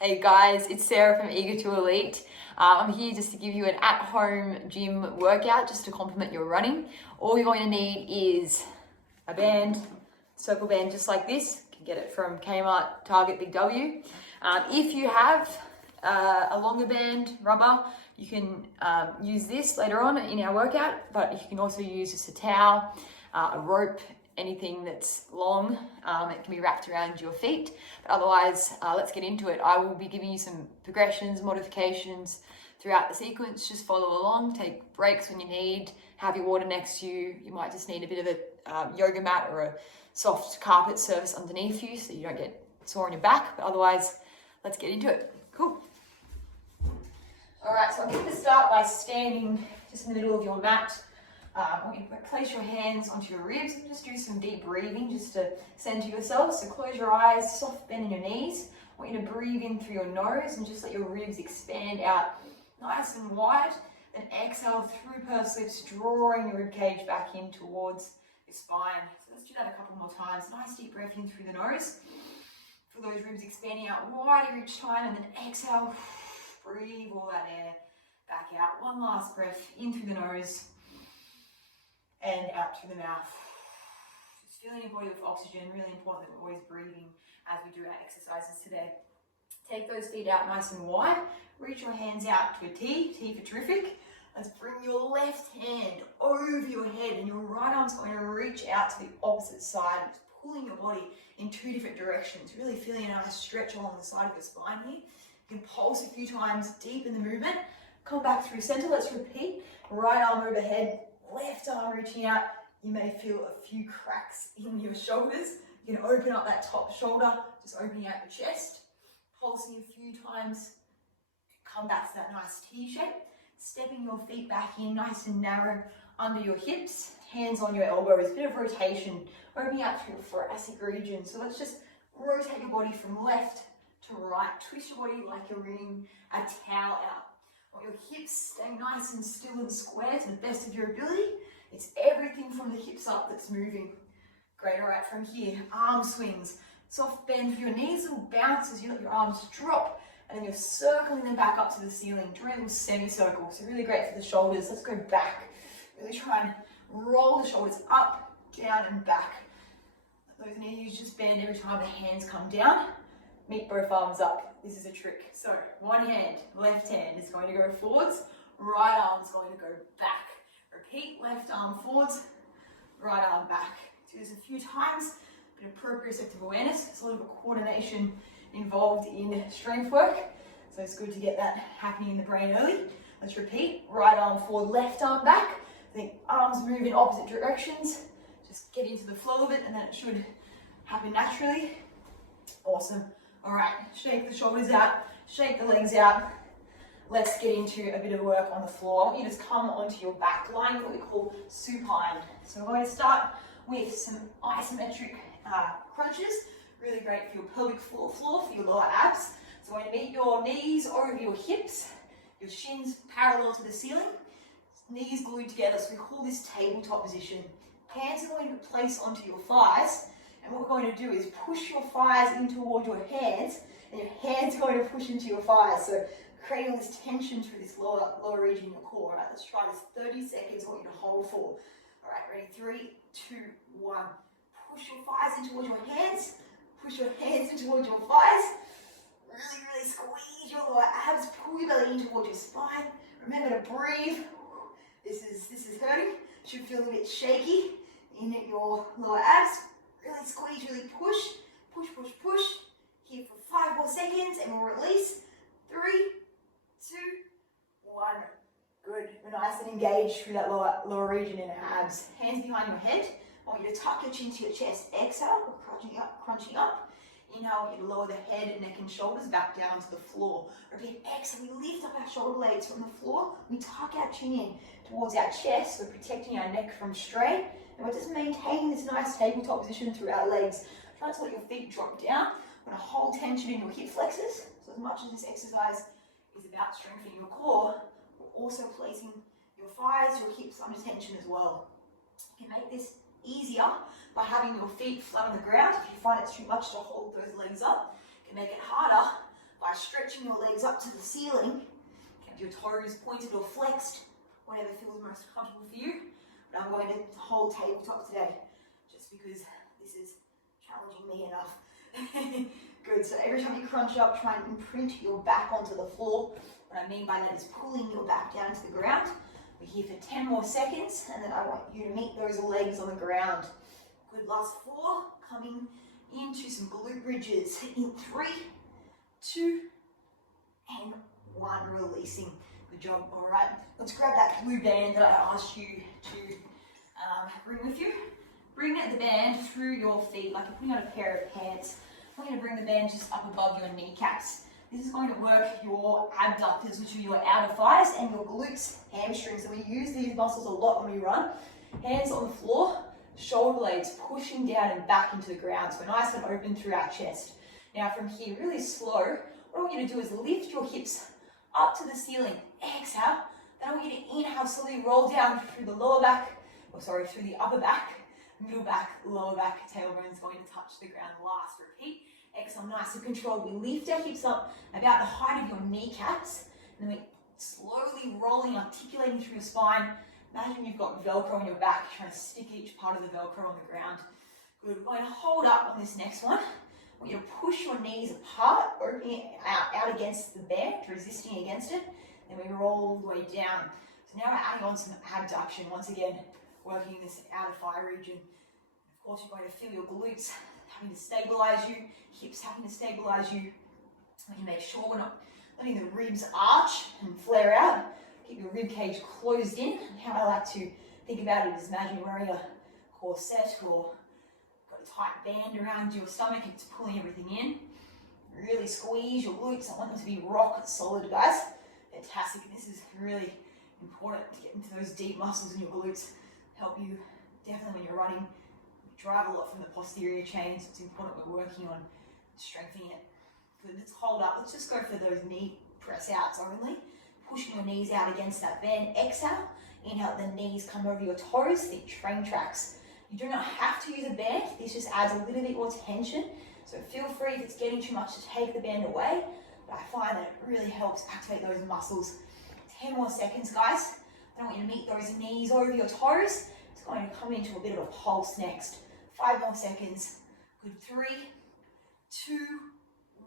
Hey guys, it's Sarah from E2E. I'm here just to give you an at-home gym workout just to complement your running. All you're going to need is a band, circle band just like this. You can get it from Kmart, Target, Big W. If you have a longer band, rubber, you can use this later on in our workout, but you can also use just a towel, a rope, anything that's long. It can be wrapped around your feet, but otherwise let's get into it. I will be giving you some progressions, modifications throughout the sequence. Just follow along, take breaks when you need, have your water next to you. You might just need a bit of a yoga mat or a soft carpet surface underneath you so you don't get sore on your back, but otherwise let's get into it. Cool. All right, so I'm going to start by standing just in the middle of your mat. I want you to place your hands onto your ribs and just do some deep breathing just to center yourself. So close your eyes, soft bend in your knees. I want you to breathe in through your nose and just let your ribs expand out nice and wide. Then exhale through pursed lips, drawing your rib cage back in towards your spine. So let's do that a couple more times. Nice deep breath in through the nose. Feel those ribs expanding out wider each time, and then exhale. Breathe all that air back out. One last breath in through the nose and out through the mouth. Just filling your body with oxygen. Really important that we're always breathing as we do our exercises today. Take those feet out nice and wide. Reach your hands out to a T. T for terrific. Let's bring your left hand over your head and your right arm's going to reach out to the opposite side. It's pulling your body in two different directions. Really feeling a nice stretch along the side of your spine here. You can pulse a few times deep in the movement. Come back through center. Let's repeat. Right arm overhead. Left arm reaching out. You may feel a few cracks in your shoulders. You can open up that top shoulder, just opening out your chest. Pulsing a few times. Come back to that nice T shape. Stepping your feet back in nice and narrow under your hips. Hands on your elbows. Bit of rotation. Opening out through your thoracic region. So let's just rotate your body from left to right. Twist your body like you're wringing a towel out. Want your hips stay nice and still and square to the best of your ability. It's everything from the hips up that's moving. Great, all right, from here, arm swings. Soft bend for your knees, little bounce as you let your arms drop, and then you're circling them back up to the ceiling, drawing a little semicircle. So really great for the shoulders. Let's go back. Really try and roll the shoulders up, down, and back. Let those knees just bend every time the hands come down. Meet both arms up. This is a trick. So one hand, left hand is going to go forwards, right arm is going to go back. Repeat, left arm forwards, right arm back. Do this a few times, bit of proprioceptive awareness. There's a lot of coordination involved in strength work, so it's good to get that happening in the brain early. Let's repeat, right arm forward, left arm back. The arms move in opposite directions. Just get into the flow of it and then it should happen naturally. Awesome. All right, shake the shoulders out, shake the legs out. Let's get into a bit of work on the floor. I want you to just come onto your back, lying what we call supine. So we're going to start with some isometric crunches. Really great for your pelvic floor, for your lower abs. So we're going to meet your knees over your hips, your shins parallel to the ceiling, knees glued together. So we call this tabletop position. Hands are going to place onto your thighs. And what we're going to do is push your thighs in towards your hands, and your hands are going to push into your thighs. So creating all this tension through this lower region in your core. All right, let's try this. 30 seconds, I want you to hold for. All right, ready? 3, 2, 1. Push your thighs in towards your hands. Push your hands in towards your thighs. Really, really squeeze your lower abs. Pull your belly in towards your spine. Remember to breathe. This is hurting. Should feel a bit shaky in your lower abs. Really squeeze, really push, push, push, push. Here for 5 more seconds and we'll release. 3, 2, 1. Good. We're nice and engaged through that lower region in our abs. Hands behind your head. I want you to tuck your chin to your chest. Exhale, we're crunching up, crunching up. Inhale, I want you to lower the head, neck and shoulders back down to the floor. Repeat, exhale, we lift up our shoulder blades from the floor. We tuck our chin in towards our chest. We're protecting our neck from strain. And we're just maintaining this nice tabletop position through our legs. Try not to let your feet drop down. We're going to hold tension in your hip flexors. So as much as this exercise is about strengthening your core, we're also placing your thighs, your hips under tension as well. You can make this easier by having your feet flat on the ground. If you find it's too much to hold those legs up, you can make it harder by by stretching your legs up to the ceiling. Keep your toes pointed or flexed, whatever feels most comfortable for you. But I'm going to hold tabletop today, just because this is challenging me enough. Good, so every time you crunch up, try and imprint your back onto the floor. What I mean by that is pulling your back down to the ground. We're here for 10 more seconds, and then I want you to meet those legs on the ground. Good, last 4, coming into some glute bridges in 3, 2, and 1, releasing. Good job. All right, let's grab that blue band that I asked you to bring with you. Bring the band through your feet like you're putting on a pair of pants. I'm going to bring the band just up above your kneecaps. This is going to work your abductors, which are your outer thighs, and your glutes, hamstrings. And we use these muscles a lot when we run. Hands on the floor, shoulder blades pushing down and back into the ground. So we're nice and open through our chest. Now from here, really slow, what I want you to do is lift your hips up to the ceiling. Exhale. Then I want you to inhale, slowly roll down through the lower back, through the upper back, middle back, lower back, tailbone is going to touch the ground. Last, repeat. Exhale, nice and controlled. We lift our hips up about the height of your kneecaps, and then we're slowly rolling, articulating through your spine. Imagine you've got Velcro on your back, trying to stick each part of the Velcro on the ground. Good, we're going to hold up on this next one. I want you to push your knees apart, opening it out against the band, resisting against it. Then we roll all the way down. So now we're adding on some abduction, once again, working this outer thigh region. Of course, you're going to feel your glutes having to stabilize you, hips having to stabilize you. You make sure we're not letting the ribs arch and flare out. Keep your rib cage closed in. How I like to think about it is imagine wearing a corset or got a tight band around your stomach. It's pulling everything in. Really squeeze your glutes. I want them to be rock solid, guys. Fantastic. And this is really important to get into those deep muscles in your glutes. Help you definitely when you're running. Drive a lot from the posterior chains. It's important we're working on strengthening it. Good, let's hold up. Let's just go for those knee press outs only. Pushing your knees out against that bend. Exhale. Inhale, the knees come over your toes. Think train tracks. You do not have to use a band. This just adds a little bit more tension. So feel free if it's getting too much to take the band away. But I find that it really helps activate those muscles. 10 more seconds, guys. I want you to meet those knees over your toes. It's going to come into a bit of a pulse next. 5 more seconds. Good, 3, 2,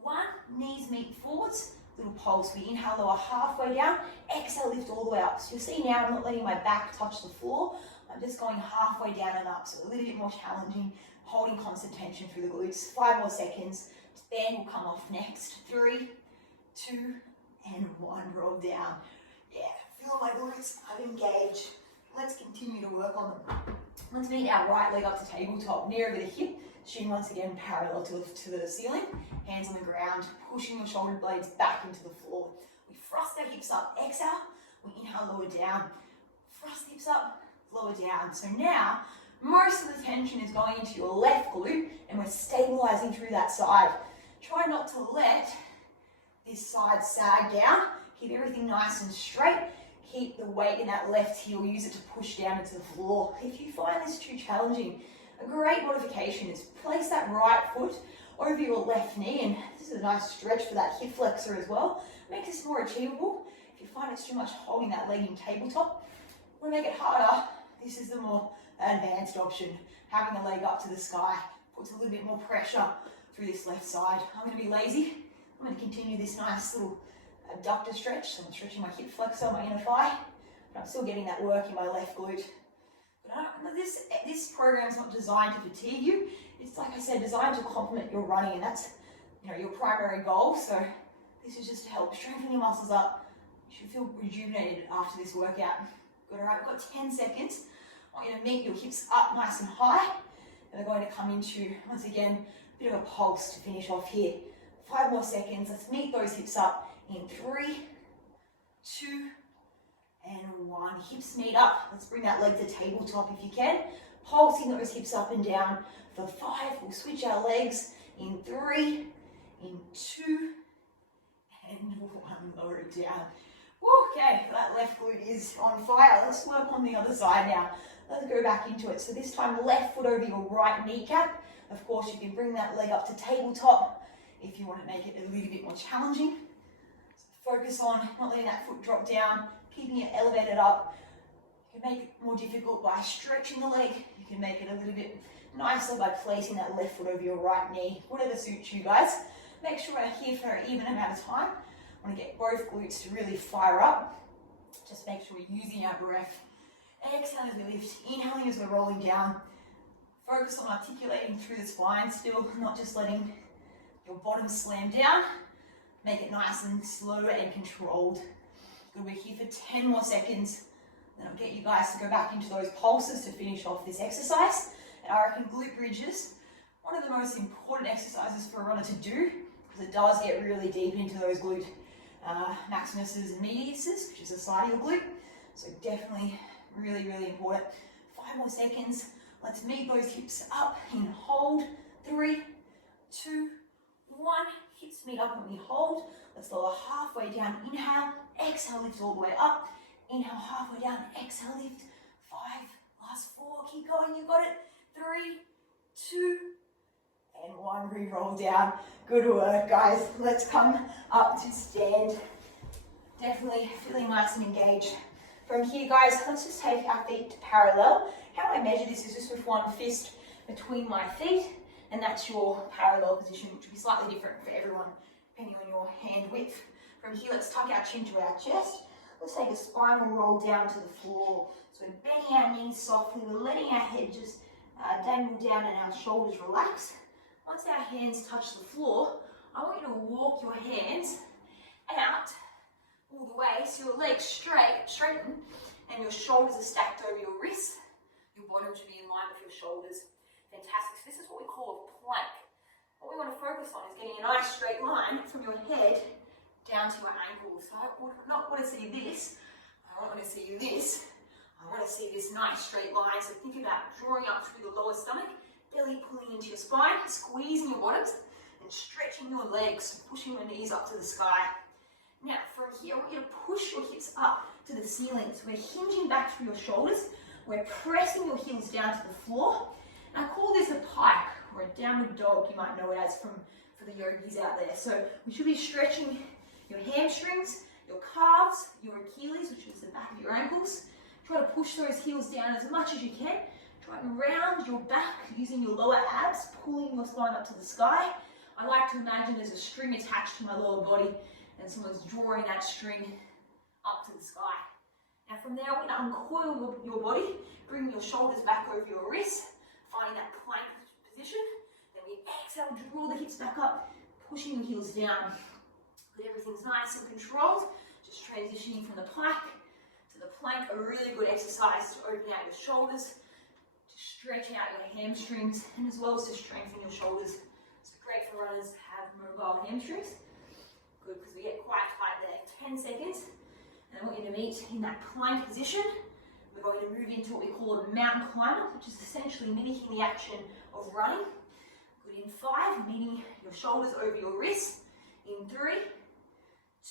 1. Knees meet forwards. Little pulse. We inhale, lower halfway down. Exhale, lift all the way up. So you'll see now I'm not letting my back touch the floor. I'm just going halfway down and up. So a little bit more challenging. Holding constant tension through the glutes. 5 more seconds. This band will come off next. 3, 2, and 1. Roll down. Yeah, feel my glutes. I've engaged. Let's continue to work on them. Let's meet our right leg up to tabletop, near over the hip. Shin once again parallel to the ceiling. Hands on the ground, pushing your shoulder blades back into the floor. We thrust our hips up. Exhale. We inhale, lower down. Thrust hips up, lower down. So now, most of the tension is going into your left glute, and we're stabilizing through that side. Try not to let this side sag down. Keep everything nice and straight. Keep the weight in that left heel. Use it to push down into the floor. If you find this too challenging, a great modification is place that right foot over your left knee, and this is a nice stretch for that hip flexor as well. Makes this more achievable. If you find it's too much holding that leg in tabletop, want to make it harder, this is the more advanced option. Having the leg up to the sky puts a little bit more pressure through this left side. I'm going to be lazy. I'm going to continue this nice little abductor stretch. So I'm stretching my hip flexor, my inner thigh, but I'm still getting that work in my left glute. But this program is not designed to fatigue you. It's, like I said, designed to complement your running, and that's your primary goal. So this is just to help strengthen your muscles up. You should feel rejuvenated after this workout. Good, all right, we've got 10 seconds. I want you to meet your hips up nice and high. And we're going to come into, once again, a bit of a pulse to finish off here. 5 more seconds. Let's meet those hips up in 3, 2, and 1. Hips meet up. Let's bring that leg to tabletop if you can. Pulsing those hips up and down. For 5, we'll switch our legs in 3, in 2, and 1. Lower it down. Okay, that left glute is on fire. Let's work on the other side now. Let's go back into it. So this time, left foot over your right kneecap. Of course, you can bring that leg up to tabletop. if you want to make it a little bit more challenging. So focus on not letting that foot drop down, keeping it elevated up. You can make it more difficult by stretching the leg. You can make it a little bit nicer by placing that left foot over your right knee, whatever suits you guys. Make sure we're here for an even amount of time. I want to get both glutes to really fire up. Just make sure we're using our breath. Exhale as we lift, inhaling as we're rolling down. Focus on articulating through the spine still, not just letting your bottom slam down. Make it nice and slow and controlled. Good, we're here for 10 more seconds. Then I'll get you guys to go back into those pulses to finish off this exercise. And I reckon glute bridges, one of the most important exercises for a runner to do, because it does get really deep into those glute maximuses and mediuses, which is the side of your glute. So definitely really, really important. 5 more seconds. Let's meet those hips up in hold. 3, 2, 1. Hips meet up and we hold. Let's lower halfway down. Inhale. Exhale, lift all the way up. Inhale, halfway down. Exhale, lift. 5. Last 4. Keep going. You got it. 3, 2, and 1. Re-roll down. Good work, guys. Let's come up to stand. Definitely feeling nice and engaged. From here, guys, let's just take our feet parallel. How I measure this is just with one fist between my feet, and that's your parallel position, which will be slightly different for everyone, depending on your hand width. From here, let's tuck our chin to our chest. Let's take a spinal roll down to the floor. So we're bending our knees softly, we're letting our head just dangle down and our shoulders relax. Once our hands touch the floor, I want you to walk your hands out all the way so your legs straighten, and your shoulders are stacked over your wrists. Your bottom should be in line with your shoulders. Fantastic. So this is what we call a plank. What we want to focus on is getting a nice straight line from your head down to your ankles. So I would not want to see this. I don't want to see this. I want to see this nice straight line. So think about drawing up through the lower stomach, belly pulling into your spine, squeezing your bottoms, and stretching your legs, pushing your knees up to the sky. Now, from here, I want you to push your hips up to the ceiling. So we're hinging back through your shoulders. We're pressing your heels down to the floor. And I call this a pike or a downward dog, you might know it as for the yogis out there. So we should be stretching your hamstrings, your calves, your Achilles, which is the back of your ankles. Try to push those heels down as much as you can. Try and round your back using your lower abs, pulling your spine up to the sky. I like to imagine there's a string attached to my lower body and someone's drawing that string up to the sky. Now from there, we're going to uncoil your body, bring your shoulders back over your wrists, finding that plank position. Then we exhale, draw the hips back up, pushing the heels down. But everything's nice and controlled. Just transitioning from the pike to the plank, a really good exercise to open out your shoulders, to stretch out your hamstrings, and as well as to strengthen your shoulders. It's great for runners to have mobile hamstrings. Good, because we get quite tight there. 10 seconds. And I want you to meet in that plank position. We're going to move into what we call a mountain climber, which is essentially mimicking the action of running. Good, in 5, meeting your shoulders over your wrists. In 3,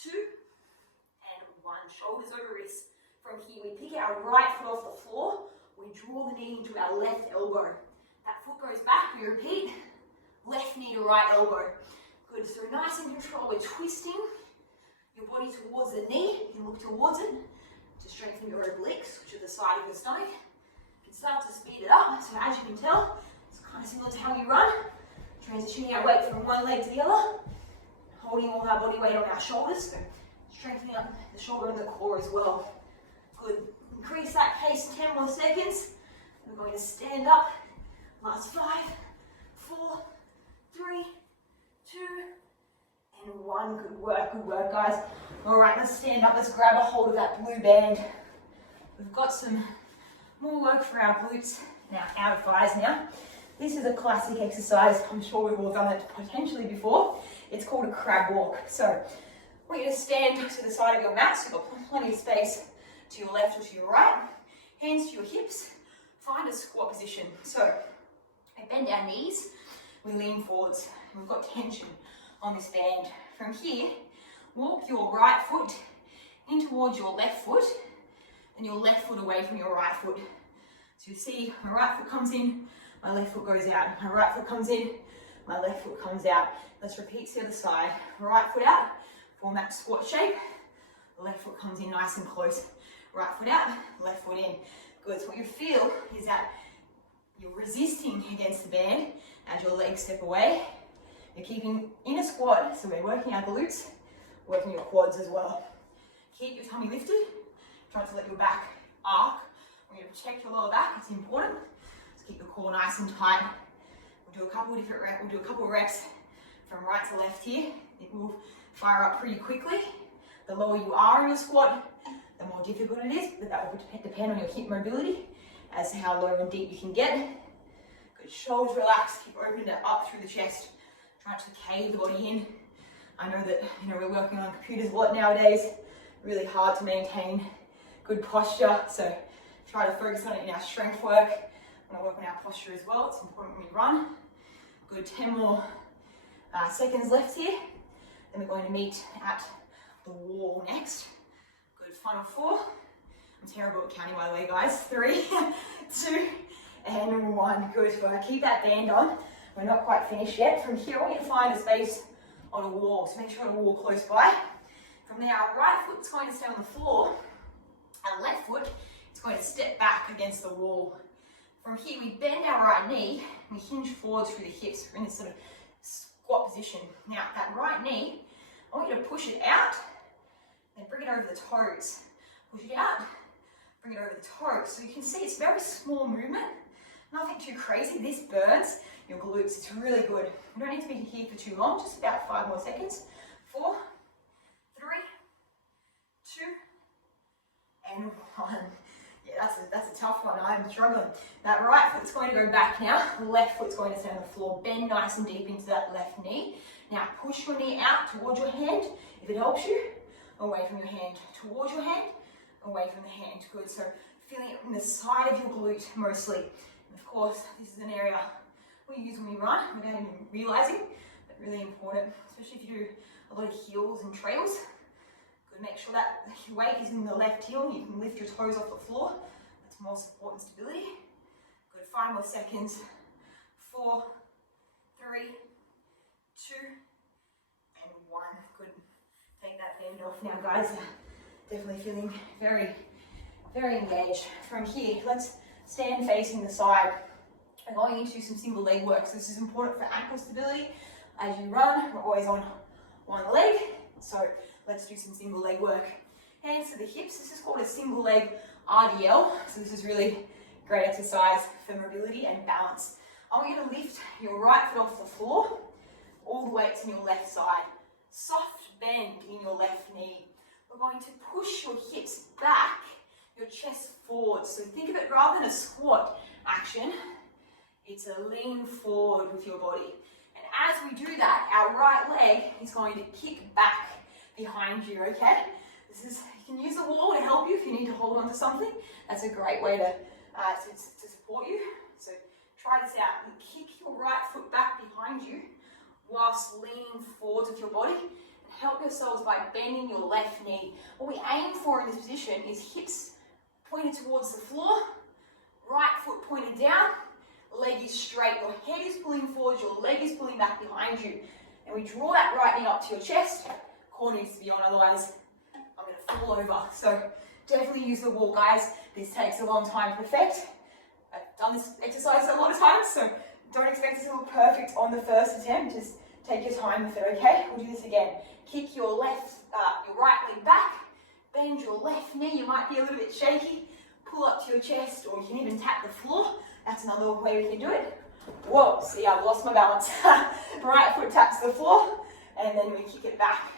2, and 1. Shoulders over wrists. From here, we pick our right foot off the floor. We draw the knee into our left elbow. That foot goes back. We repeat. Left knee to right elbow. Good, so nice and controlled. We're twisting your body towards the knee. You can look towards it to strengthen your obliques, which are the side of your stomach. You can start to speed it up. So as you can tell, it's kind of similar to how we run. Transitioning our weight from one leg to the other. Holding all our body weight on our shoulders. So strengthening up the shoulder and the core as well. Good. Increase that pace 10 more seconds. We're going to stand up. Last 5, 4, 3, 2, and 1. Good work, guys. All right, let's stand up. Let's grab a hold of that blue band. We've got some more work for our glutes and our outer thighs now. This is a classic exercise. I'm sure we've all done it potentially before. It's called a crab walk. So I want you to stand to the side of your mat. So you've got plenty of space to your left or to your right. Hands to your hips. Find a squat position. So we bend our knees. We lean forwards. We've got tension on this band. From here, walk your right foot in towards your left foot and your left foot away from your right foot. So you see my right foot comes in, my left foot goes out. My right foot comes in, my left foot comes out. Let's repeat to the other side. Right foot out, form that squat shape. Left foot comes in nice and close. Right foot out, left foot in. Good. So what you feel is that you're resisting against the band as your legs step away. You're keeping in a squat, so we're working our glutes, working your quads as well. Keep your tummy lifted. Try to let your back arc. We're going to protect your lower back. It's important. So keep the core nice and tight. We'll do a couple of different reps. We'll do a couple of reps from right to left here. It will fire up pretty quickly. The lower you are in your squat, the more difficult it is, but that will depend on your hip mobility as to how low and deep you can get. Good. Shoulders relaxed. Keep opening it up through the chest. Try to cave the body in. I know that we're working on computers a lot nowadays. Really hard to maintain good posture, so try to focus on it in our strength work. I want to work on our posture as well. It's important when we run. Good. 10 more seconds left here. Then we're going to meet at the wall next. Good. Final 4. I'm terrible at counting, by the way, guys. 3, 2, and 1. Good. So keep that band on. We're not quite finished yet. From here, I want you to find a space on a wall. So make sure on a wall close by. From there, our right foot is going to stay on the floor. Our left foot is going to step back against the wall. From here, we bend our right knee. And we hinge forward through the hips. We're in this sort of squat position. Now, that right knee, I want you to push it out and bring it over the toes. Push it out, bring it over the toes. So you can see it's a very small movement. Nothing too crazy. This burns your glutes. It's really good. You don't need to be here for too long, just about 5 more seconds. 4, 3, 2, and 1. Yeah, that's a tough one. I'm struggling. That right foot's going to go back now. The left foot's going to stay on the floor. Bend nice and deep into that left knee. Now push your knee out towards your hand, if it helps you. Away from your hand, towards your hand, away from the hand. Good. So feeling it from the side of your glute mostly. And of course, this is an area we use when we run without even realizing, but really important, especially if you do a lot of heels and trails. Good. Make sure that your weight is in the left heel and you can lift your toes off the floor. That's more support and stability. Good. 5 more seconds. 4, 3, 2, and 1. Good. Take that bend off now, guys. Definitely feeling very, very engaged. From here, let's stand facing the side. We're going into some single leg work. So this is important for ankle stability. As you run, we're always on one leg. So let's do some single leg work. Hands to the hips. This is called a single leg RDL. So this is really great exercise for mobility and balance. I want you to lift your right foot off the floor. All the weights in your left side. Soft bend in your left knee. We're going to push your hips back, your chest forward. So think of it rather than a squat action, it's a lean forward with your body. And as we do that, our right leg is going to kick back behind you, okay? You can use the wall to help you if you need to hold on to something. That's a great way to support you. So try this out. You kick your right foot back behind you whilst leaning forward with your body. Help yourselves by bending your left knee. What we aim for in this position is hips pointed towards the floor, right foot pointed down, leg is straight, your head is pulling forward, your leg is pulling back behind you. And we draw that right knee up to your chest. Core needs to be on, otherwise I'm going to fall over. So definitely use the wall, guys. This takes a long time to perfect. I've done this exercise a lot of times, so don't expect it to look perfect on the first attempt. Just take your time with it, okay? We'll do this again. Kick your right leg back, bend your left knee. You might be a little bit shaky. Pull up to your chest, or you can even tap the floor. That's another way we can do it. Whoa, see, I've lost my balance. Right foot taps the floor, and then we kick it back.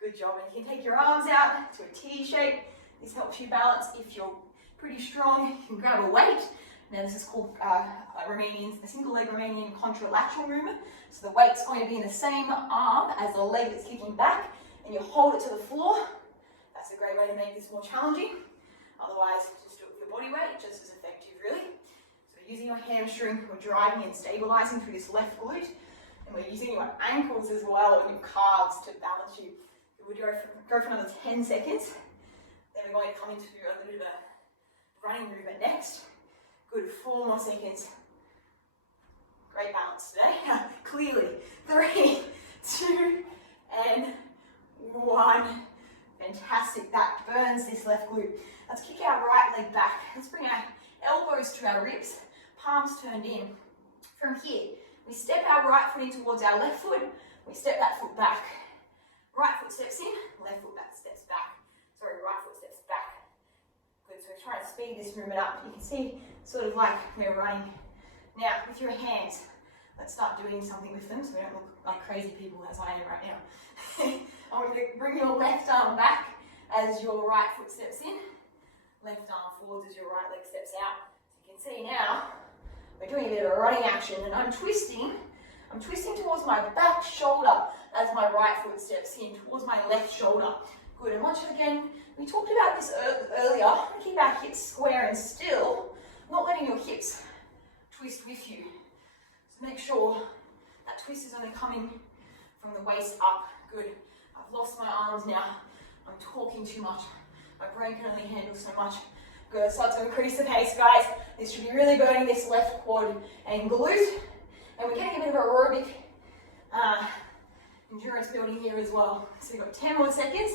Good job. And you can take your arms out to a T shape. This helps you balance. If you're pretty strong, you can grab a weight. Now this is called a single leg Romanian contralateral movement. So the weight's going to be in the same arm as the leg that's kicking back, and you hold it to the floor. That's a great way to make this more challenging. Otherwise, just do it with your body weight, just as effective, really. So we're using your hamstring, we're driving and stabilizing through this left glute, and we're using your ankles as well and your calves to balance you. We'll go for another 10 seconds. Then we're going to come into a little bit of a running movement next. Good, 4 more seconds. Great balance today. Clearly. 3, 2, and 1. Fantastic. That burns this left glute. Let's kick our right leg back. Let's bring our elbows to our ribs, palms turned in. From here, we step our right foot in towards our left foot. We step that foot back. Right foot steps in, left foot back steps back. Sorry, right foot steps back. Good, so we're trying to speed this movement up. You can see sort of like we're running. Now, with your hands, let's start doing something with them so we don't look like crazy people as I am right now. I want you to bring your left arm back as your right foot steps in. Left arm forwards as your right leg steps out. So you can see now, we're doing a bit of a running action and I'm twisting towards my back shoulder as my right foot steps in, towards my left shoulder. Good, and once again, we talked about this earlier, keep our hips square and still, not letting your hips twist with you. So make sure that twist is only coming from the waist up. Good, I've lost my arms now. I'm talking too much. My brain can only handle so much. Good, start to increase the pace, guys. This should be really burning this left quad and glute. And we're getting a bit of aerobic endurance building here as well. So we've got 10 more seconds.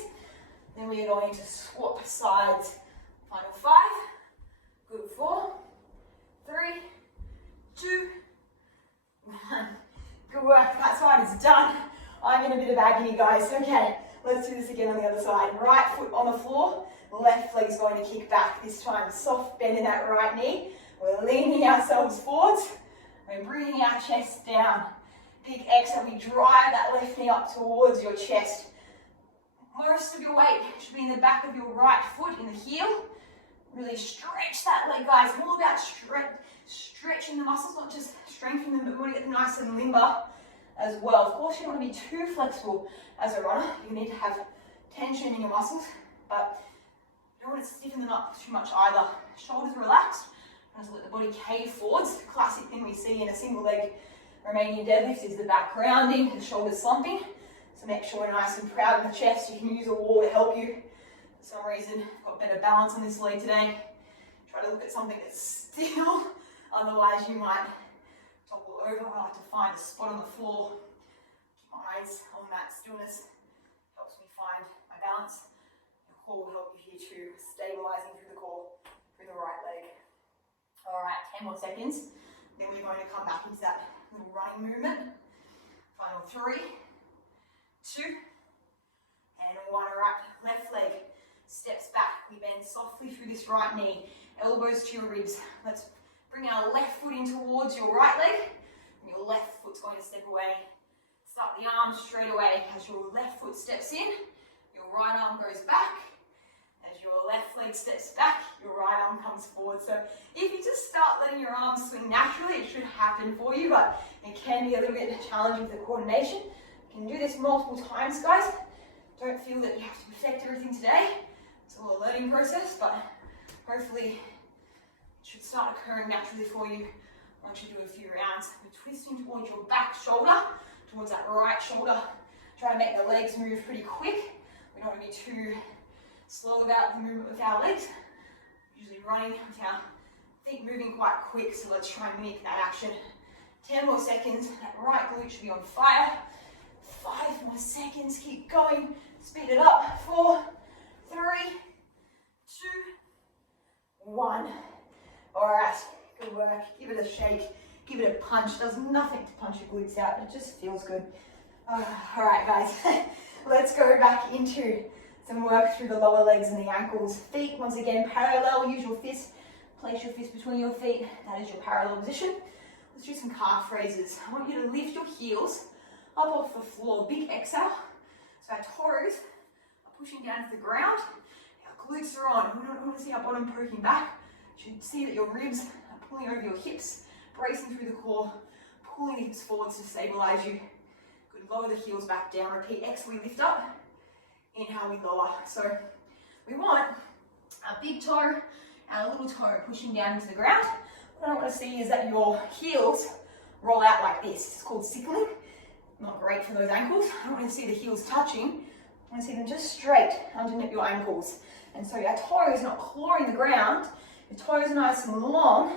Then we are going to swap sides. Final 5. Good, 4, 3, 2, 1. Good work, that side is done. I'm in a bit of agony, guys. Okay, let's do this again on the other side. Right foot on the floor, left leg's going to kick back. This time, soft bend in that right knee. We're leaning ourselves forwards. We're bringing our chest down. Big exhale, we drive that left knee up towards your chest. Most of your weight should be in the back of your right foot, in the heel. Really stretch that leg, guys. All about stretching the muscles, not just strengthening them, but we want to get nice and limber as well. Of course, you don't want to be too flexible as a runner. You need to have tension in your muscles, but you don't want to stiffen them up too much either. Shoulders relaxed. Just let the body cave forwards. The classic thing we see in a single leg Romanian deadlift is the back rounding, the shoulders slumping. So make sure you're nice and proud of the chest. You can use a wall to help you. For some reason, got better balance on this leg today. Try to look at something that's still, otherwise you might topple over. I like to find a spot on the floor. Keep my eyes on that stillness. Helps me find my balance. The core will help you here too, stabilizing through the core, through the right leg. All right, 10 more seconds. Then we're going to come back into that little running movement. Final 3, 2, and 1. All right, left leg steps back. We bend softly through this right knee, elbows to your ribs. Let's bring our left foot in towards your right leg, and your left foot's going to step away. Start the arms straight away. As your left foot steps in, your right arm goes back. As your left leg steps back, your right arm comes forward. So if you just start letting your arms swing naturally, it should happen for you, but it can be a little bit challenging with the coordination. You can do this multiple times, guys. Don't feel that you have to perfect everything today. It's all a learning process, but hopefully it should start occurring naturally for you once you do a few rounds. We're twisting towards your back shoulder, towards that right shoulder. Try to make the legs move pretty quick. We don't want to be too slow about the movement with our legs. Usually running with our feet moving quite quick, so let's try and mimic that action. 10 more seconds, that right glute should be on fire. 5 more seconds, keep going, speed it up. 4, 3, 2, 1. All right, good work. Give it a shake, give it a punch. Does nothing to punch your glutes out, it just feels good. All right, guys, let's go back into some work through the lower legs and the ankles. Feet, once again, parallel. Use your fist. Place your fist between your feet. That is your parallel position. Let's do some calf raises. I want you to lift your heels up off the floor. Big exhale. So our toes are pushing down to the ground. Our glutes are on. We don't want to see our bottom poking back. You should see that your ribs are pulling over your hips, bracing through the core, pulling the hips forward to stabilize you. Good. Lower the heels back down. Repeat. Exhale, we lift up. Inhale, we lower. So we want our big toe and a little toe pushing down into the ground. What I want to see is that your heels roll out like this. It's called sickling. Not great for those ankles. I don't want to see the heels touching. I want to see them just straight underneath your ankles. And so your toe is not clawing the ground. Your toes are nice and long.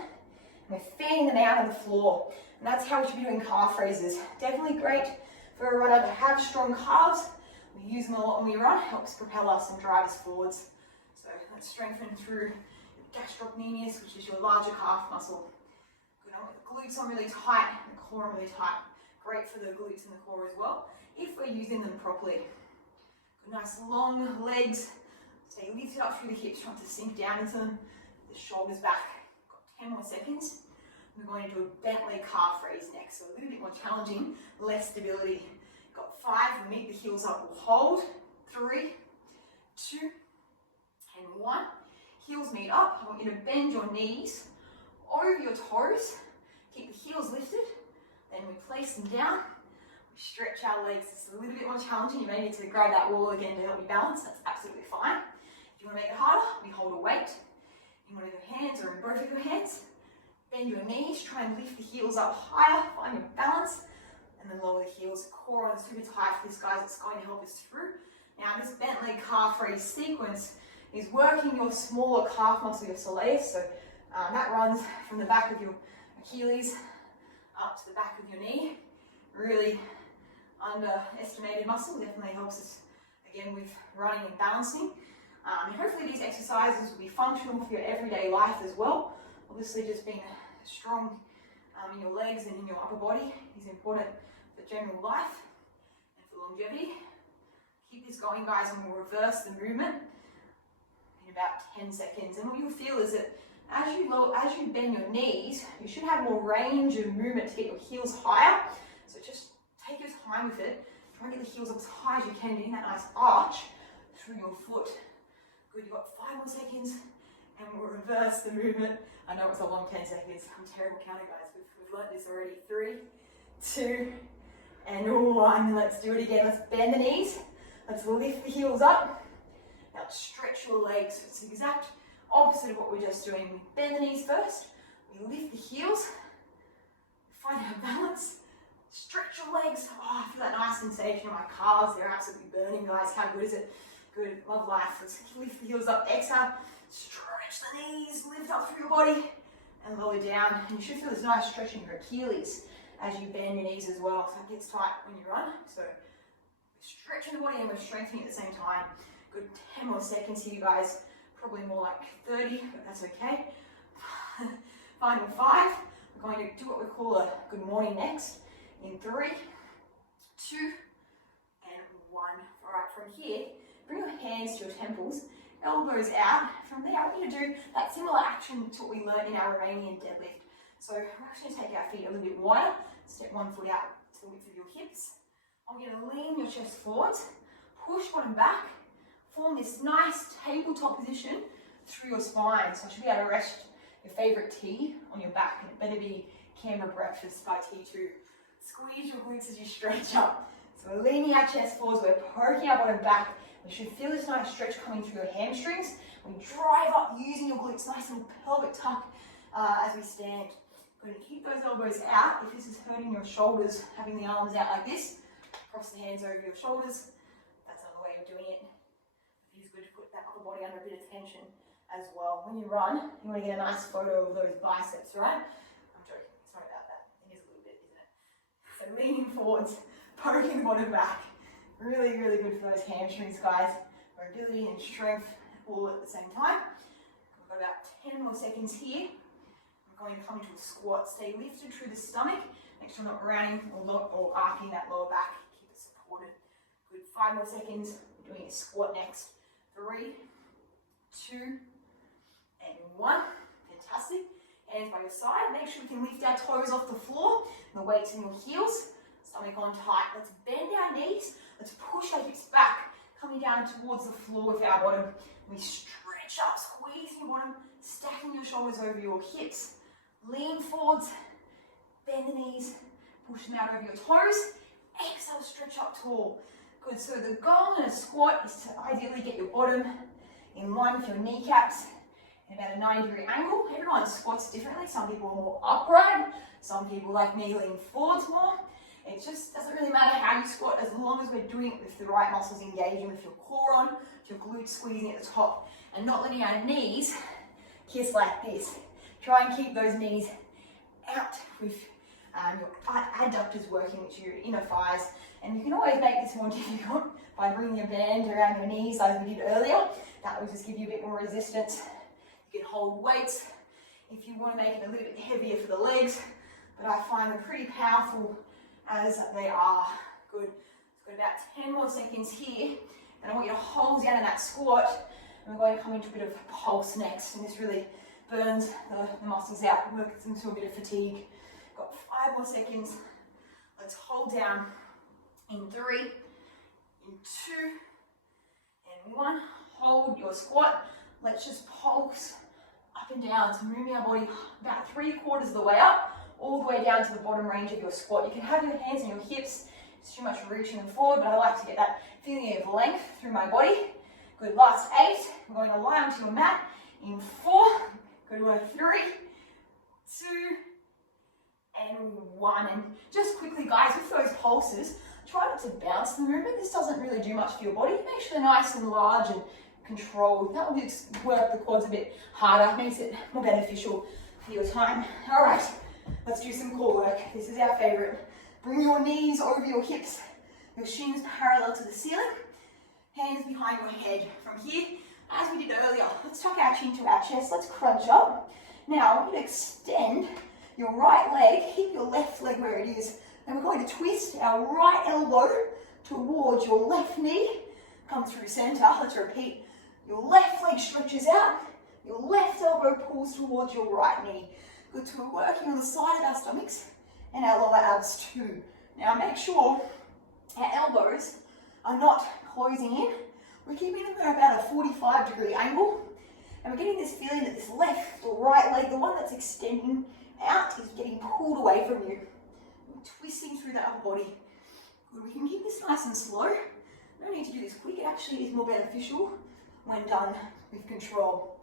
And we're fanning them out on the floor. And that's how we should be doing calf raises. Definitely great for a runner to have strong calves. We use them a lot when we run, helps propel us and drive us forwards. So let's strengthen through the gastrocnemius, which is your larger calf muscle. Good, I want the glutes on really tight and the core on really tight. Great for the glutes and the core as well, if we're using them properly. Good, nice long legs. Stay lifted up through the hips, trying to sink down into them. The shoulders back. Got 10 more seconds. We're going to do a bent leg calf raise next, so a little bit more challenging, less stability. Got 5, we'll meet the heels up, we'll hold. 3, 2, and 1. Heels meet up. I want you to bend your knees over your toes. Keep the heels lifted. Then we place them down. We stretch our legs. It's a little bit more challenging. You may need to grab that wall again to help you balance. That's absolutely fine. If you want to make it harder, we hold a weight in one of your hands or in both of your hands. Bend your knees, try and lift the heels up higher, find your balance, and then lower the heels. Core on super tight for this, guys. It's going to help us through. Now, this bent leg calf raise sequence is working your smaller calf muscle, your soleus. So that runs from the back of your Achilles up to the back of your knee. Really underestimated muscle. Definitely helps us, again, with running and balancing. And hopefully these exercises will be functional for your everyday life as well. Obviously, just being strong in your legs and in your upper body is important for general life and for longevity. Keep this going, guys, and we'll reverse the movement in about 10 seconds. And what you'll feel is that as you bend your knees, you should have more range of movement to get your heels higher. So just take your time with it. Try and get the heels up as high as you can, getting that nice arch through your foot. Good, you've got 5 more seconds. And we'll reverse the movement. I know it's a long 10 seconds. I'm terrible counting, guys. We've learnt this already. 3, 2, and 1. Let's do it again. Let's bend the knees. Let's lift the heels up. Now stretch your legs. It's the exact opposite of what we're just doing. We bend the knees first. We lift the heels. Find our balance. Stretch your legs. Oh, I feel that nice sensation in my calves. They're absolutely burning, guys. How good is it? Good. Love life. Let's lift the heels up. Exhale. Stretch the knees, lift up through your body, and lower down. And you should feel this nice stretch in your Achilles as you bend your knees as well. So it gets tight when you run. So we're stretching the body and we're strengthening at the same time. Good, 10 more seconds here, guys. Probably more like 30, but that's okay. Final 5. We're going to do what we call a good morning next. In 3, 2, and 1. All right, from here, bring your hands to your temples. Elbows out. From there, I want you to do that similar action to what we learned in our Romanian deadlift. So we're actually going to take our feet a little bit wider. Step one foot out to the width of your hips. I want you to lean your chest forwards, push bottom back, form this nice tabletop position through your spine. So I should be able to rest your favorite tea on your back, and it better be Canberra breakfast by T2. Squeeze your glutes as you stretch up. So we're leaning our chest forwards, we're poking our bottom back. You should feel this nice stretch coming through your hamstrings. We drive up using your glutes, nice little pelvic tuck as we stand. Good, keep those elbows out. If this is hurting your shoulders, having the arms out like this, cross the hands over your shoulders. That's another way of doing it. It is good to put that upper body under a bit of tension as well. When you run, you want to get a nice photo of those biceps, right? I'm joking, it's not about that. It is a little bit, isn't it? So leaning forwards, poking the bottom back. Really, really good for those hamstrings, guys. Mobility and strength all at the same time. We've got about 10 more seconds here. We're going to come into a squat. Stay lifted through the stomach. Make sure you're not rounding or arcing that lower back. Keep it supported. Good. 5 more seconds. We're doing a squat next. 3, 2, and 1. Fantastic. Hands by your side. Make sure we can lift our toes off the floor. And the weight's in your heels. Stomach on tight. Let's bend our knees. Let's push our hips back, coming down towards the floor with our bottom. We stretch up, squeezing your bottom, stacking your shoulders over your hips. Lean forwards, bend the knees, push them out over your toes. Exhale, stretch up tall. Good, so the goal in a squat is to ideally get your bottom in line with your kneecaps in about a 90-degree angle. Everyone squats differently. Some people are more upright. Some people, like me, lean forwards more. It just doesn't really matter how you squat as long as we're doing it with the right muscles engaging, with your core on, with your glutes squeezing at the top, and not letting our knees kiss like this. Try and keep those knees out with your adductors working, which are your inner thighs. And you can always make this more difficult by bringing your band around your knees like we did earlier. That will just give you a bit more resistance. You can hold weights if you want to make it a little bit heavier for the legs, but I find them pretty powerful as they are. Good. So we've got about 10 more seconds here, and I want you to hold down in that squat, and we're going to come into a bit of pulse next, and this really burns the muscles out, works into a bit of fatigue. Got 5 more seconds. Let's hold down in 3, in 2, and 1. Hold your squat. Let's just pulse up and down. So moving our body about 3/4 of the way up, all the way down to the bottom range of your squat. You can have your hands on your hips. It's too much reaching them forward, but I like to get that feeling of length through my body. Good, last 8. We're going to lie onto your mat in 4. Good work, 3, 2, and 1. And just quickly, guys, with those pulses, try not to bounce the movement. This doesn't really do much for your body. Make sure they're nice and large and controlled. That will work the quads a bit harder, makes it more beneficial for your time. All right, let's do some core work. This is our favorite. Bring your knees over your hips, your shins parallel to the ceiling, hands behind your head. From here, as we did earlier, let's tuck our chin to our chest. Let's crunch up. Now, I want you to extend your right leg, keep your left leg where it is, and we're going to twist our right elbow towards your left knee. Come through center. Let's repeat. Your left leg stretches out, your left elbow pulls towards your right knee. Good, so we're working on the side of our stomachs and our lower abs too. Now make sure our elbows are not closing in. We're keeping them at about a 45-degree angle, and we're getting this feeling that this left or right leg, the one that's extending out, is getting pulled away from you. We're twisting through the upper body. Good, we can keep this nice and slow. No need to do this quick. It actually is more beneficial when done with control.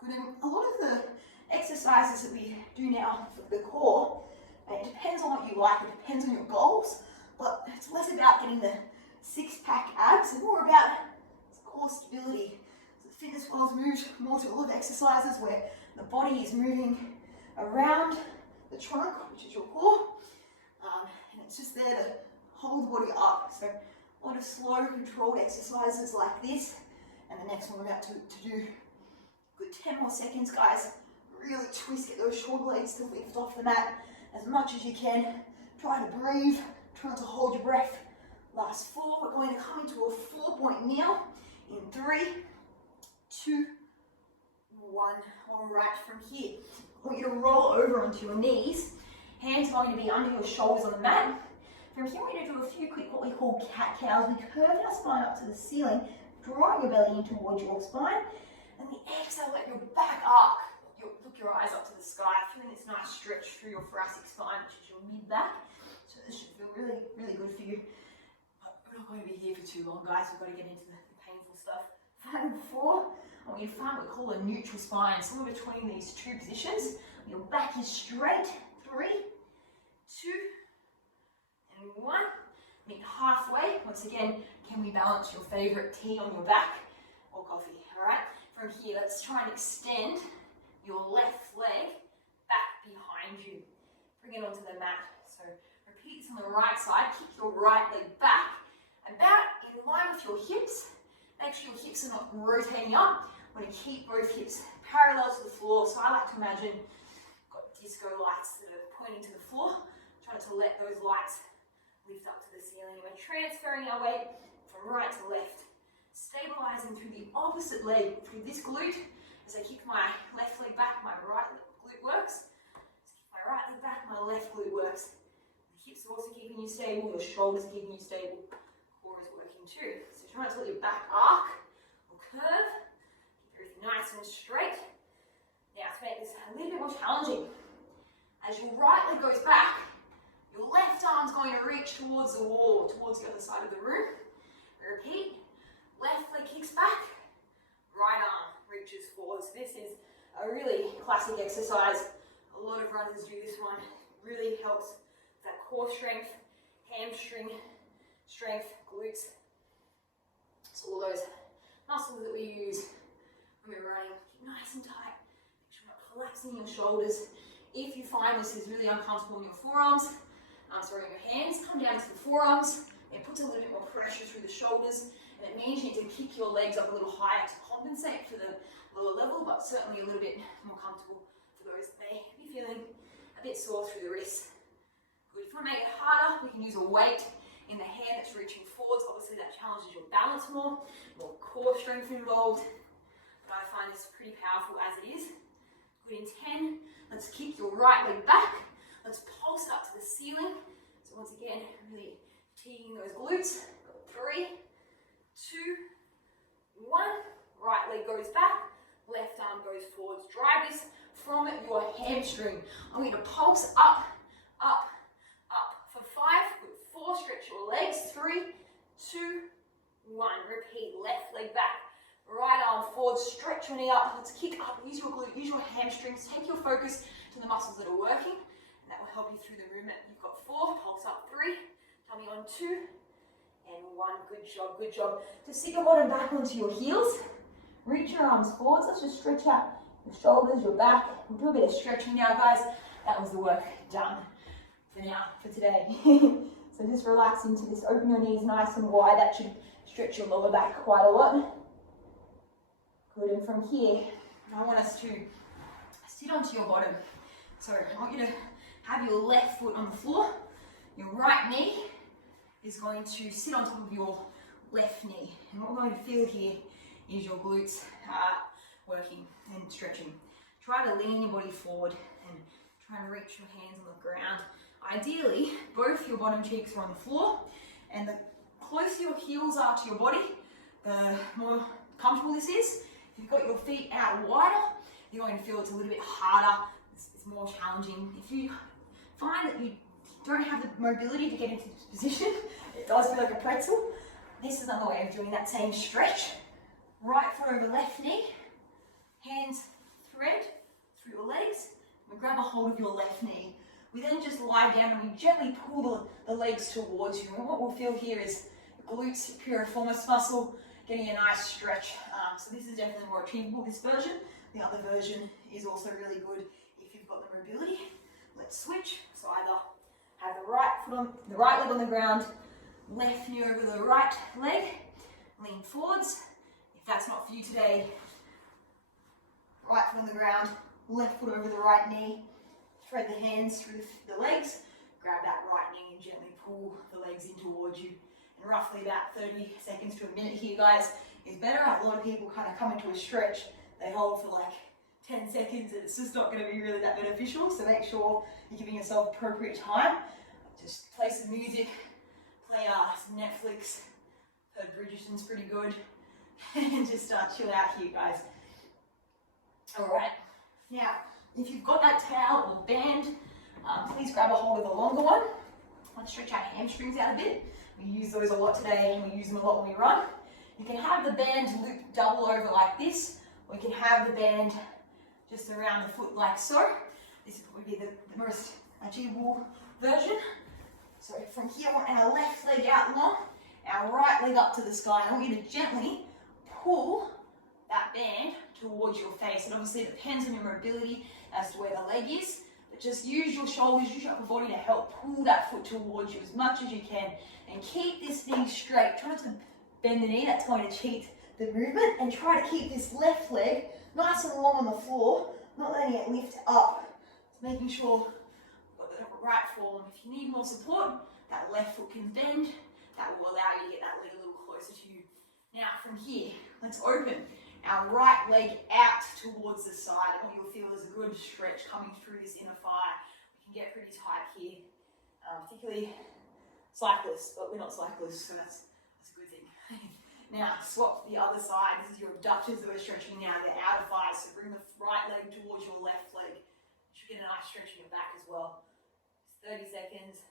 Good, and a lot of the exercises that we do now for the core, it depends on what you like, it depends on your goals, but it's less about getting the six-pack abs and more about core stability. So fitness world's moved more to a lot of exercises where the body is moving around the trunk, which is your core, and it's just there to hold the body up. So a lot of slow, controlled exercises like this. And the next one we're about to do. Good, 10 more seconds, guys. Really twist, get those shoulder legs to lift off the mat as much as you can. Try to breathe, try not to hold your breath. Last 4, we're going to come into a 4-point kneel in 3, 2, 1. All right, from here, I want you to roll over onto your knees. Hands are going to be under your shoulders on the mat. From here, we're going to do a few quick, what we call cat cows. We curve our spine up to the ceiling, drawing your belly in towards your spine, and the exhale, let your back arc. Look your eyes up to the sky, feeling this nice stretch through your thoracic spine, which is your mid-back. So this should feel really, really good for you. But we're not going to be here for too long, guys. We've got to get into the painful stuff. 5 and 4, I want you to find what we call a neutral spine, somewhere between these two positions. Your back is straight. 3, 2, and 1. Meet halfway. Once again, can we balance your favorite tea on your back or coffee? All right. From here, let's try and extend your left leg back behind you. Bring it onto the mat. So repeat this on the right side. Kick your right leg back, about in line with your hips. Make sure your hips are not rotating up. I want to keep both hips parallel to the floor. So I like to imagine I've got disco lights that are pointing to the floor. Try to let those lights lift up to the ceiling. We're transferring our weight from right to left, stabilizing through the opposite leg, through this glute. As I kick my left leg back, my right glute works. As I kick my right leg back, my left glute works. The hips are also keeping you stable, your shoulders are keeping you stable, core is working too. So try not to let your back arc or curve. Keep everything nice and straight. Now to make this a little bit more challenging, as your right leg goes back, your left arm's going to reach towards the wall, towards the other side of the room. Repeat. Left leg kicks back, right arm reaches forward. So this is a really classic exercise. A lot of runners do this one. Really helps that core strength, hamstring strength, glutes. So all those muscles that we use when we're running, keep nice and tight. Make sure you're not collapsing your shoulders If you find this is really uncomfortable in your forearms, in your hands, come down into the forearms. It puts a little bit more pressure through the shoulders, and it means you need to kick your legs up a little higher to compensate for the lower level, but certainly a little bit more comfortable for those that may be feeling a bit sore through the wrists. Good. If you want to make it harder, we can use a weight in the hand that's reaching forwards. Obviously that challenges your balance more core strength involved, but I find this pretty powerful as it is. Good. In 10, let's kick your right leg back. Let's pulse it up to the ceiling. So once again, really teeing those glutes. 3, 2, 1. Right leg goes back, left arm goes forwards. Drive this from your hamstring. I'm going to pulse up, up, up. For 5, 4, stretch your legs. 3, 2, 1. Repeat, left leg back. Right arm forward, stretch your knee up. Let's kick up, use your glute, use your hamstrings. Take your focus to the muscles that are working, and that will help you through the movement. You've got 4, pulse up. 3, tummy on 2, and 1. Good job, good job. To sit your bottom back onto your heels. Reach your arms forwards. Let's just stretch out your shoulders, your back. We'll do a bit of stretching now, guys. That was the work done for now, for today. So just relax into this. Open your knees nice and wide. That should stretch your lower back quite a lot. Good. And from here, I want us to sit onto your bottom. So I want you to have your left foot on the floor. Your right knee is going to sit on top of your left knee. And what we're going to feel here is your glutes working and stretching. Try to lean your body forward and try to reach your hands on the ground. Ideally, both your bottom cheeks are on the floor, and the closer your heels are to your body, the more comfortable this is. If you've got your feet out wider, you're going to feel it's a little bit harder, it's more challenging. If you find that you don't have the mobility to get into this position, it does feel like a pretzel, this is another way of doing that same stretch. Right foot over left knee, hands thread through your legs, and grab a hold of your left knee. We then just lie down and we gently pull the legs towards you. And what we'll feel here is glutes, piriformis muscle, getting a nice stretch. So this is definitely more achievable, this version. The other version is also really good if you've got the mobility. Let's switch. So either have the right leg on the ground, left knee over the right leg, lean forwards. If that's not for you today, right foot on the ground, left foot over the right knee, thread the hands through the legs, grab that right knee and gently pull the legs in towards you. And roughly about 30 seconds to a minute here, guys, is better. A lot of people kind of come into a stretch, they hold for like 10 seconds and it's just not going to be really that beneficial. So make sure you're giving yourself appropriate time. Just play some music, play some Netflix. Heard Bridgerton's pretty good. And just chill out here, guys. Alright, now if you've got that towel or band, please grab a hold of the longer one. Let's stretch our hamstrings out a bit. We use those a lot today and we use them a lot when we run. You can have the band loop double over like this, or you can have the band just around the foot like so. This would be the most achievable version. So from here, I want our left leg out long, our right leg up to the sky. I want you to gently pull that band towards your face. And obviously it depends on your mobility as to where the leg is, but just use your shoulders, use your upper body to help pull that foot towards you as much as you can. And keep this knee straight. Try not to bend the knee, that's going to cheat the movement. And try to keep this left leg nice and long on the floor, not letting it lift up. Just making sure you've got the right form. If you need more support, that left foot can bend. That will allow you to get that leg a little closer to you. Now from here, let's open our right leg out towards the side. And what you'll feel is a good stretch coming through this inner thigh. We can get pretty tight here, particularly cyclists, but we're not cyclists, so that's a good thing. Now, swap the other side. This is your abductors that we're stretching now. They're outer thighs, so bring the right leg towards your left leg. You should get a nice stretch in your back as well. Just 30 seconds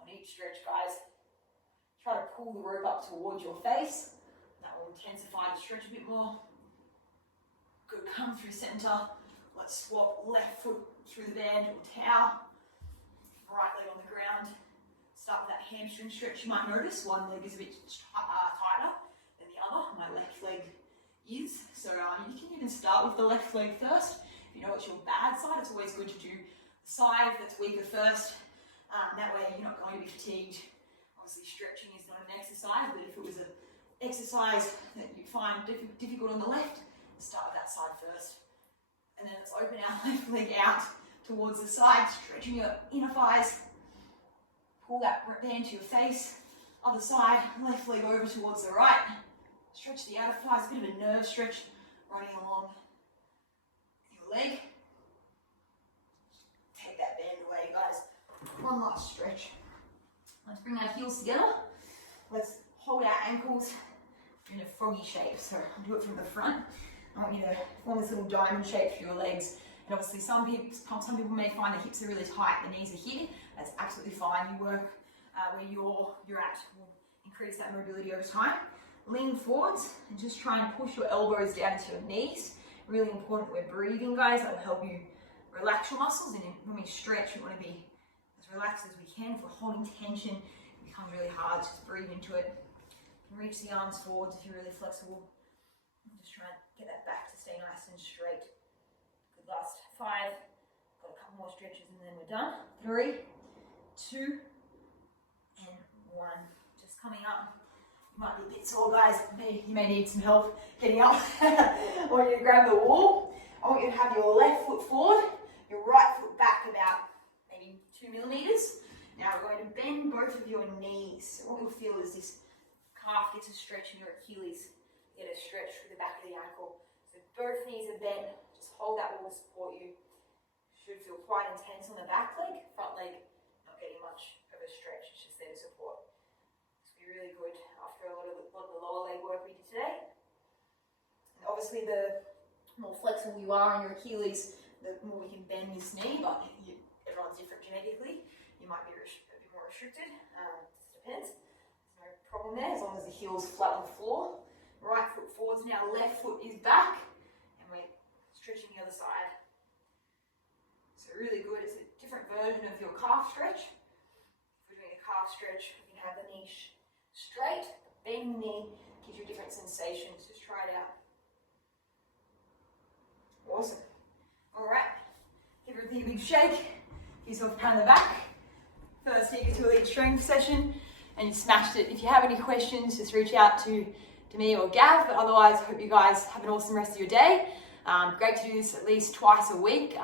on each stretch, guys. Try to pull the rope up towards your face. That will intensify the stretch a bit more. Good, come through center. Let's swap left foot through the band or towel. Right leg on the ground. Start with that hamstring stretch. You might notice one leg is a bit tighter than the other. My left leg is. So you can even start with the left leg first. If you know it's your bad side, it's always good to do side that's weaker first. That way you're not going to be fatigued. Obviously stretching is not an exercise, but if it was an exercise that you find difficult on the left, start with that side first. And then let's open our left leg out towards the side, stretching your inner thighs. Pull that band to your face. Other side, left leg over towards the right. Stretch the outer thighs, a bit of a nerve stretch running along your leg. Take that band away, guys. One last stretch. Let's bring our heels together. Let's hold our ankles in a froggy shape. So I'll do it from the front. I want you to form this little diamond shape for your legs. And obviously some people may find the hips are really tight, the knees are here. That's absolutely fine. You work where you're at. Will increase that mobility over time. Lean forwards and just try and push your elbows down to your knees. Really important that we're breathing, guys. That will help you relax your muscles. And when we stretch, we want to be as relaxed as we can. If we're holding tension, it becomes really hard. Just breathe into it. You can reach the arms forwards if you're really flexible. And just try and get that back to stay nice and straight. Good, last 5. Got a couple more stretches and then we're done. 3, 2, and 1. Just coming up. You might be a bit sore, guys. You may need some help getting up. I want you to grab the wall. I want you to have your left foot forward, your right foot back about maybe 2 millimeters. Now we're going to bend both of your knees. So what you'll feel is this calf gets a stretch and your Achilles get a stretch through the back of the ankle. So both knees are bent. Just hold that wall to support you. Should feel quite intense on the back leg. Front leg not getting much of a stretch. It's just there to support. This will be really good after a lot of the lower leg work we did today. And obviously the more flexible you are on your Achilles, the more we can bend this knee, but everyone's different genetically. You might be a bit more restricted. Just depends. There's no problem there as long as the heel's flat on the floor. Right foot forwards now, left foot is back, and we're stretching the other side. So really good. It's a different version of your calf stretch. If we're doing a calf stretch, we can have the knee straight. Bend the knee gives you different sensations. Just try it out. Awesome. All right. Give everything a big shake. Give yourself a pat on the back. First E2E strength session, and you smashed it. If you have any questions, just reach out to me or Gav. But otherwise, I hope you guys have an awesome rest of your day. Great to do this at least twice a week.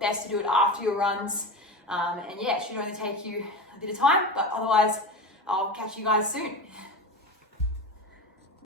Best to do it after your runs. And yeah, it should only take you a bit of time. But otherwise, I'll catch you guys soon.